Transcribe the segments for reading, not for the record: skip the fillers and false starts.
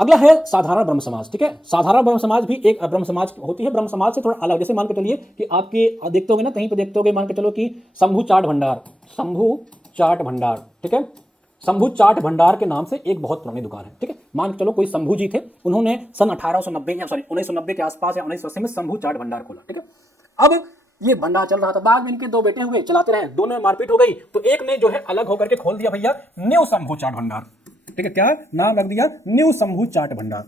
अगला है साधारण ब्रह्म समाज। ठीक है, साधारण ब्रह्म समाज भी एक ब्रह्म समाज होती है, ब्रह्म समाज से थोड़ा अलग। जैसे मान के चलिए कि आपके देखते होगे ना, कहीं पे देखते होगे, मान के चलो कि शंभू चाट भंडार, शंभू चाट भंडार। ठीक है, शंभू चाट भंडार के नाम से एक बहुत पुरानी दुकान है। ठीक है, मान के चलो कोई शंभू जी थे, उन्होंने सन 1890 या सॉरी 1990 के आसपास या 1980 में शंभू चाट भंडार खोला। ठीक है, अब ये भंडार चल रहा था, बाद में इनके दो बेटे हुए, चलाते रहे, दोनों में मारपीट हो गई, तो एक ने जो है अलग होकर के खोल दिया भैया न्यू शंभू चाट भंडार। ठीक है, क्या नाम रख दिया? न्यू शंभू चाट भंडार।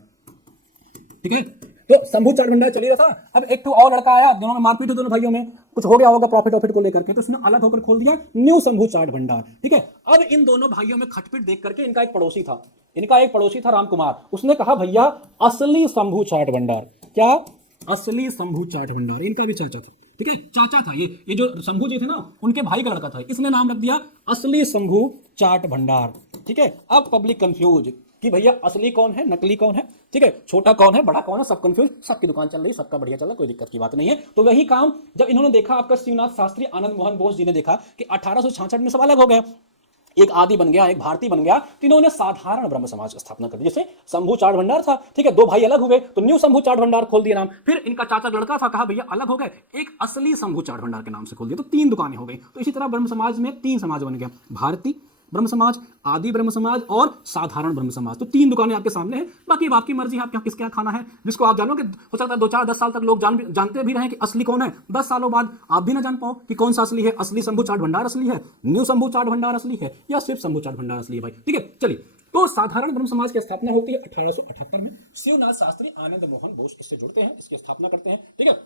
ठीक है, तो शंभू चाट भंडार चल ही रहा था। अब एक तो और लड़का आया, दोनों में मारपीट हुई, दोनों भाइयों में कुछ हो गया होगा प्रॉफिट को लेकर के, तो उसने अलग होकर खोल दिया न्यू शंभू चाट भंडार। ठीक है, अब इन दोनों भाइयों में खटपट देख करके इनका एक पड़ोसी था राम कुमार, उसने कहा भैया असली शंभू चाट भंडार, क्या असली शंभू चाट भंडार, इनका भी चाचा था। ठीक है, चाचा था ये जो शंभू जी थे ना, उनके भाई का लड़का था, इसने नाम रख दिया असली शंभू चाट भंडार। ठीक है, अब पब्लिक कंफ्यूज कि भैया असली कौन है, नकली कौन है। ठीक है, छोटा कौन है, बड़ा कौन है, सब कंफ्यूज, सबकी दुकान चल रही, सबका बढ़िया चल रहा, कोई दिक्कत की बात नहीं है। तो वही काम जब इन्होंने देखा, आपका शिवनाथ शास्त्री आनंद मोहन बोस जी ने देखा कि 1866 में सब अलग हो गए, एक आदि बन गया, एक भारतीय बन गया, तो इन्होंने साधारण ब्रह्म समाज की स्थापना कर दी। जैसे शंभू चाट भंडार था, ठीक है, दो भाई अलग हुए तो न्यू शंभू चाट भंडार खोल दिया नाम। फिर इनका चाचा लड़का था, कहा भैया अलग हो गए, एक असली शंभू चाट भंडार के नाम से खोल दिया, तो तीन दुकानें हो गई। तो इसी तरह ब्रह्म समाज में तीन समाज बन गया, भारतीय ब्रह्म समाज, आदि ब्रह्म समाज और साधारण ब्रह्म समाज। तो तीन दुकानें आपके सामने हैं, बाकी अब आपकी मर्जी है आपके यहाँ किसके यहाँ खाना है, जिसको आप जानो कि हो सकता है 2-4-10 साल तक लोग जानते भी रहे कि असली कौन है, 10 सालों बाद आप भी ना जान पाओ कि कौन सा असली है, असली शंभू चाट भंडार असली है, न्यू शंभू चाट भंडार असली है, या सिर्फ शंभू चाट भंडार असली है भाई। ठीक है, चलिए, तो साधारण ब्रह्म समाज की स्थापना होती है 1878 में, शिवनाथ शास्त्री आनंद मोहन बोस इससे जुड़ते हैं, इसकी स्थापना करते हैं। ठीक है,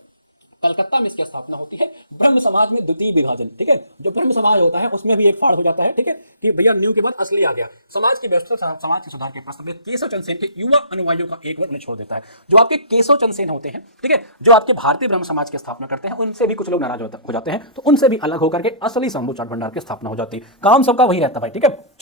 कलकत्ता में इसकी स्थापना होती है। ब्रह्म समाज में द्वितीय विभाजन। ठीक है, जो ब्रह्म समाज होता है उसमें भी एक फाड़ हो जाता है। ठीक है, कि भैया न्यू के बाद असली आ गया। समाज की व्यवस्था, समाज के सुधार के प्रस्ताव में केशव चंद्र सेन के युवा अनुयायियों का एक वर्ग उन्हें छोड़ देता है। जो आपके केशव चंद्र सेन होते हैं, ठीक है, जो आपके भारतीय ब्रह्म समाज की स्थापना करते हैं, उनसे भी कुछ लोग नाराज हो जाते हैं, तो उनसे भी अलग होकर के असली शंभू चाट भंडार की स्थापना हो जाती है। काम सबका वही रहता है भाई। ठीक है।